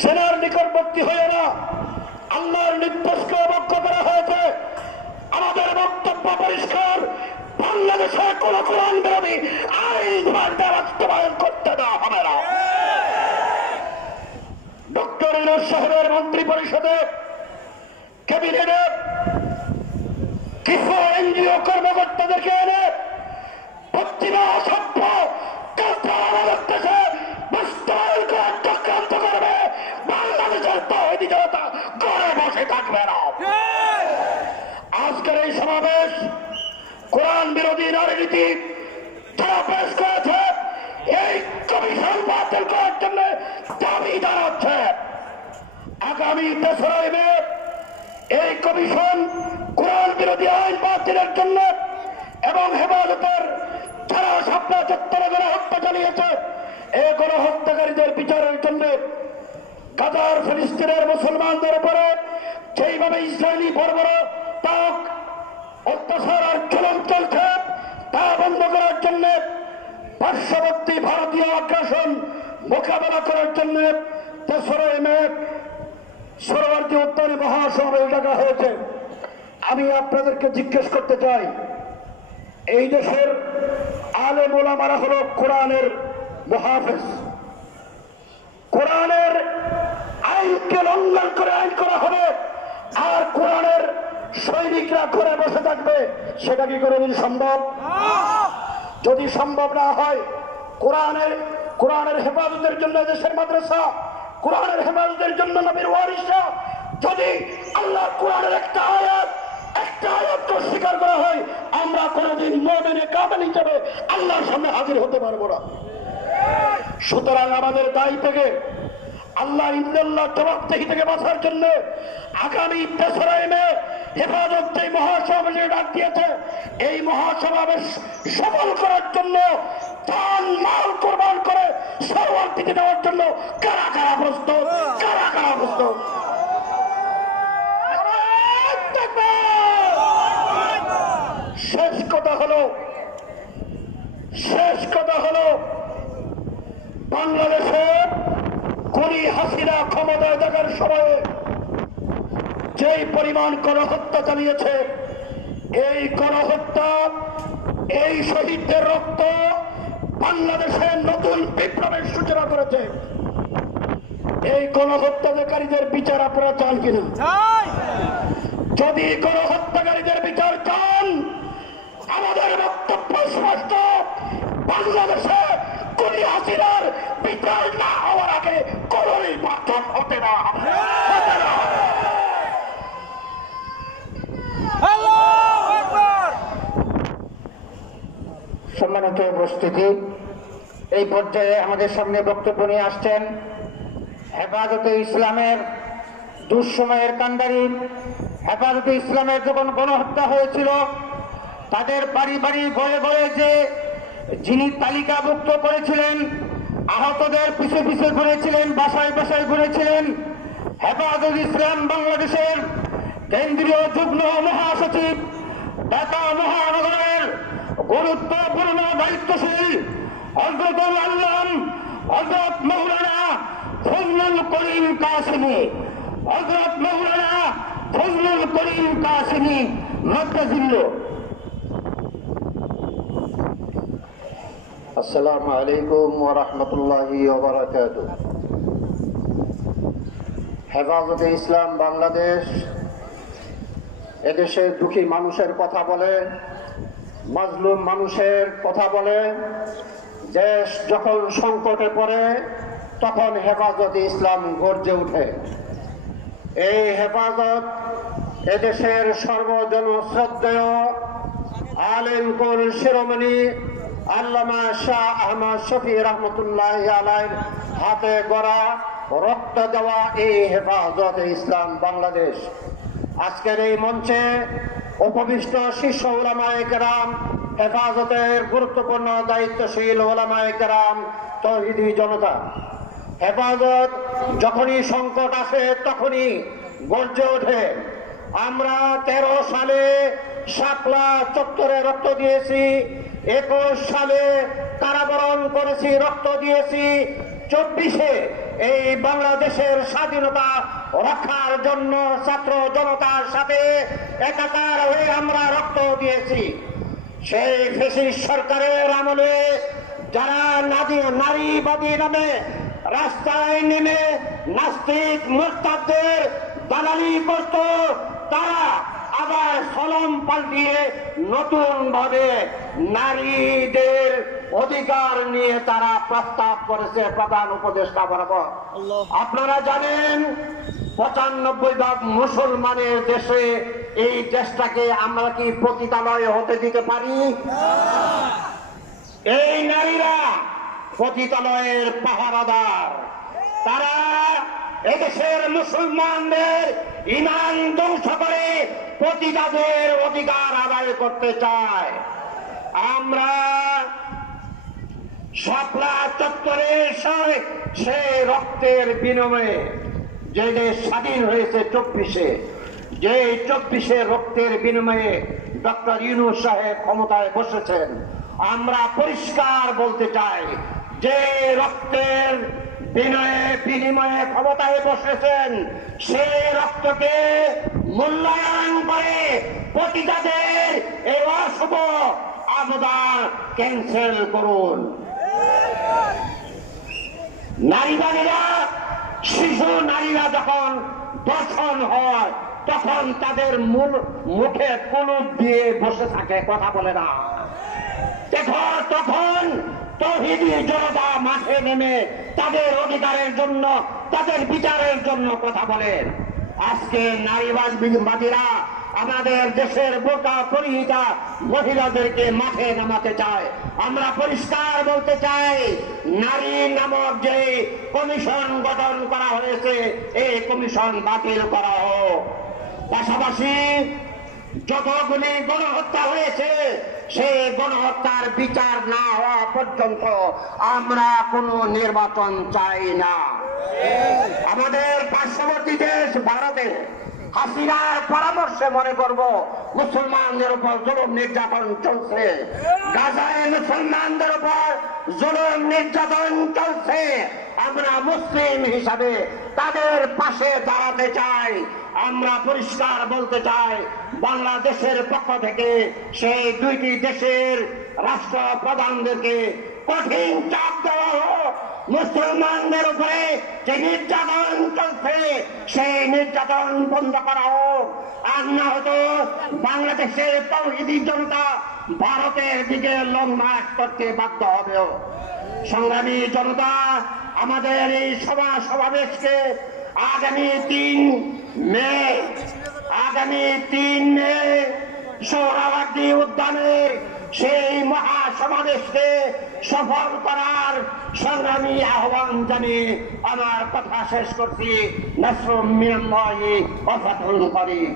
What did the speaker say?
জেনার নিকটবর্তী হয়ে না আল্লাহর নির্দেশকে অবজ্ঞ করা হয়েছে। আমাদের বক্তব্য পরিষ্কার, বাংলাদেশে কোন কোরআন বিরোধী আইন বাস্তবায়ন করতে দেওয়া হবে না। ডক্টর ইউনূস সাহেবের মন্ত্রী পরিষদে ক্যাবিনেটে কিছু এনজিও কর্মকর্তাদেরকে এনে পশ্চিমা অসভ্য আমাদের দেশে বাস্তবায়ন করার চক্রান্ত করবে। বাংলাদেশের তৌহিদি জনতা ঘরে বসে থাকবে না। আজকের এই সমাবেশ কোরআন বিরোধী নারীনীতি যারা পেশ করেছে এই কমিশন বাতিল করার জন্য দাবি জানাচ্ছে। আগামী ৩রা মে এই কমিশন কোরআন বিরোধী আইন বাতিলের জন্য এবং হেফাজতের যারা শাপলা চত্বরে গণহত্যা চালিয়েছে এই গণহত্যাকারীদের বিচারের জন্য গাজার ফিলিস্তিনের মুসলমানদের উপরে যেইভাবে ইসরায়েলি বর্বরতাক অত্যাচার আর জুলুম চলছে তা বন্ধ করার জন্য পার্শ্ববর্তী ভারতীয় আগ্রাসন মোকাবেলা করার জন্য ৩রা মে সরোবরতী উদ্যানে মহাসমাবেশ ডাকা হয়েছে। আমি আপনাদেরকে জিজ্ঞেস করতে চাই, এই দেশের আলেম ওলামারা হলো কোরআনের মুহাফেজ। কোরআনের আইনকে লঙ্ঘন করে আইন করা হবে আর কোরআনের সৈনিকরা ঘরে বসে থাকবে, সেটা কি কোনোদিন সম্ভব? যদি সম্ভব না হয় কোরআনের হেফাজতের জন্য দেশের মাদ্রাসা, কোরআনের হেফাজতের জন্য নবীর ওয়ারিসরা, যদি আল্লাহ কোরআনের একটা আয়াতকে অস্বীকার করা হয় আমরা কোনদিন মুমিনে কামেল হিসেবে আল্লাহর সামনে হাজির হতে পারবো না। সুতরাং আমাদের দায়ী থেকে আল্লাহ ইন্দাল্লাহ জবাবদিহি থেকে বাঁচার জন্য আগামী ৩রা মে হেফাজত যে মহাসমাবেশে ডাক দিয়েছে এই মহাসমাবেশ সফল করার জন্য জান মাল কোরবান করে সরোবরতীতে দেওয়ার জন্য কারা কারা প্রস্তুত? শেষ কথা হলো বাংলাদেশে খুনি হাসিনা ক্ষমতায় থাকার সময়ে যেই পরিমাণ গণহত্যা চালিয়েছে এই গণহত্যা, এই শহীদদের রক্ত বাংলাদেশে নতুন বিপ্লবের সূচনা করেছে। এই গণহত্যাকারীদের বিচার আপনারা চান কিনা? যদি গণহত্যাকারীদের বিচার চান আমাদের বক্তব্য স্পষ্ট, বাংলাদেশে খুনি হাসিনার বিচার না হওয়ার আগে কোন নির্বাচন হতে না। সম্মানিত উপস্থিতি, এই পর্যায়ে আমাদের সামনে বক্তব্য নিয়ে আসছেন হেফাজতে ইসলামের দুঃসময়ের কান্ডারি। হেফাজতে ইসলামের যখন গণহত্যা হয়েছিল তাদের বাড়ি বাড়ি ঘরে ঘরে যিনি তালিকাভুক্ত করেছিলেন, আহতদের পিছে পিছে ঘুরেছিলেন, বাসায় বাসায় ঘুরেছিলেন, হেফাজতে ইসলাম বাংলাদেশের কেন্দ্রীয় যুগ্ম মহাসচিব ঢাকা মহানগরের গুরুত্বপূর্ণ দায়িত্বশীল হযরতুল আল্লাম হযরত মাওলানা ফজলুল করিম কাসেমী, মাদ্রাজিল্লাহ। আসসালামু আলাইকুম ওয়া রাহমাতুল্লাহি ওয়া বারাকাতুহু। হেফাজতে ইসলাম বাংলাদেশ এদেশের দুঃখী মানুষের কথা বলে, মাজলুম মানুষের কথা বলে। দেশ যখন সংকটে পড়ে তখন হেফাজতে ইসলাম গর্জে ওঠে। এই হেফাজত এদেশের সর্বজনশ্রদ্ধেয় আলেম কুল শিরোমণি আল্লামা শাহ আহমদ শফি রহমতুল্লাহ আলাইহির হাতে গড়া, রক্ত দেওয়া এই হেফাজতে ইসলাম বাংলাদেশ আজকের এই মঞ্চে উপবিষ্ট শীর্ষ উলামায়ে কেরাম, হেফাজতের গুরুত্বপূর্ণ দায়িত্বশীল উলামায়ে কেরাম, তৌহিদি জনতা। হেফাজত যখনই সংকট আসে তখনই গর্জে ওঠে। আমরা 13 সালে শাপলা চত্বরে রক্ত দিয়েছি, 21 সালে কারাবরণ করেছি, রক্ত দিয়েছি। 24-এ এই বাংলাদেশের স্বাধীনতা রক্ষার জন্য ছাত্র জনতার সাথে একাকার হয়ে আমরা রক্ত দিয়েছি। সেই ফ্যাসিস্ট সরকারের আমলে যারা নারীবাদী নামে রাস্তায় নেমে নাস্তিক মুরতাদদের দালালি করত, তারা আবার সলম পাল্টিয়ে নতুন ভাবে নারীদের অধিকার নিয়ে তারা প্রস্তাব করেছে প্রধান উপদেষ্টা বরাবর। আপনারা জানেন 95% মুসলমানের দেশে এই দেশটাকে আমরা কি পতিতালয় হতে দিতে পারি? এই নারীরা পতিতালয়ের পাহারাদার। তারা এদেশের মুসলমানদের ঈমান ধ্বংস করে পতিতাদের অধিকার আদায় করতে চায়। আমরা শাপলা চত্বরে সে রক্তের বিনিময়ে যে দেশ স্বাধীন হয়েছে 24-এ, যে 24-এ রক্তের বিনিময়ে ডক্টর ইউনূস সাহেব ক্ষমতায় বসেছেন, আমরা পরিষ্কার বলতে চাই যে রক্তের বিনিময়ে ক্ষমতায় বসেছেন, সে রক্তকে মূল্যায়ন করে পতিতাদের এই অশুভ আবদান ক্যান্সেল করুন। নারীবাদীরা, শিশু নারীরা যখন দর্শন হয় তখন তাদের মুখে কুলুপ দিয়ে বসে থাকে, কথা বলে না। দেখো তখন তৌহিদি জনতা মাঠে নেমে তাদের অধিকারের জন্য, তাদের বিচারের জন্য কথা বলেন। আজকে নারীবাদীরা আমাদের দেশের বোরকা পরিহিতা মহিলাদেরকে মাঠে নামাতে চায়। আমরা পরিষ্কার বলতে চাই, নারী নামক যে কমিশন গঠন করা হয়েছে এই কমিশন বাতিল করা হোক। পাশাপাশি যতগুলি গণহত্যা হয়েছে সেই গণহত্যার বিচার না হওয়া পর্যন্ত আমরা কোনো নির্বাচন চাই না। আমাদের পার্শ্ববর্তী দেশ ভারতে হাসিনার পরামর্শে মনে করব মুসলমানদের উপর জুলুম নির্যাতন চলছে, গাজায় মুসলমানদের উপর জুলুম নির্যাতন চলছে। আমরা মুসলিম হিসাবে তাদের পাশে দাঁড়াতে চাই। আমরা পরিষ্কার বলতে চাই, বাংলাদেশের পক্ষ থেকে সেই দুইটি দেশের রাষ্ট্রপ্রধানদেরকে কঠিন চাপ দেওয়া হোক। মুসলমানদের উপরে যে নির্যাতন চলছে সেই নির্যাতন বন্ধ করা হোক। আর না হতো বাংলাদেশের তৌহিদি জনতা ভারতের দিকে লং মার্চ করতে বাধ্য হবে। সংগ্রামী জনতা, আমাদের এই সমাবেশকে আগামী 3 মে সোহরাওয়ার্দী উদ্যানের সেই মহাসমাবেশকে সফল করার সংগ্রামী আহ্বান জানিয়ে আমার কথা শেষ করছি। নাসরুম মিনাল্লাহি ওয়া ফাতহুন করিম।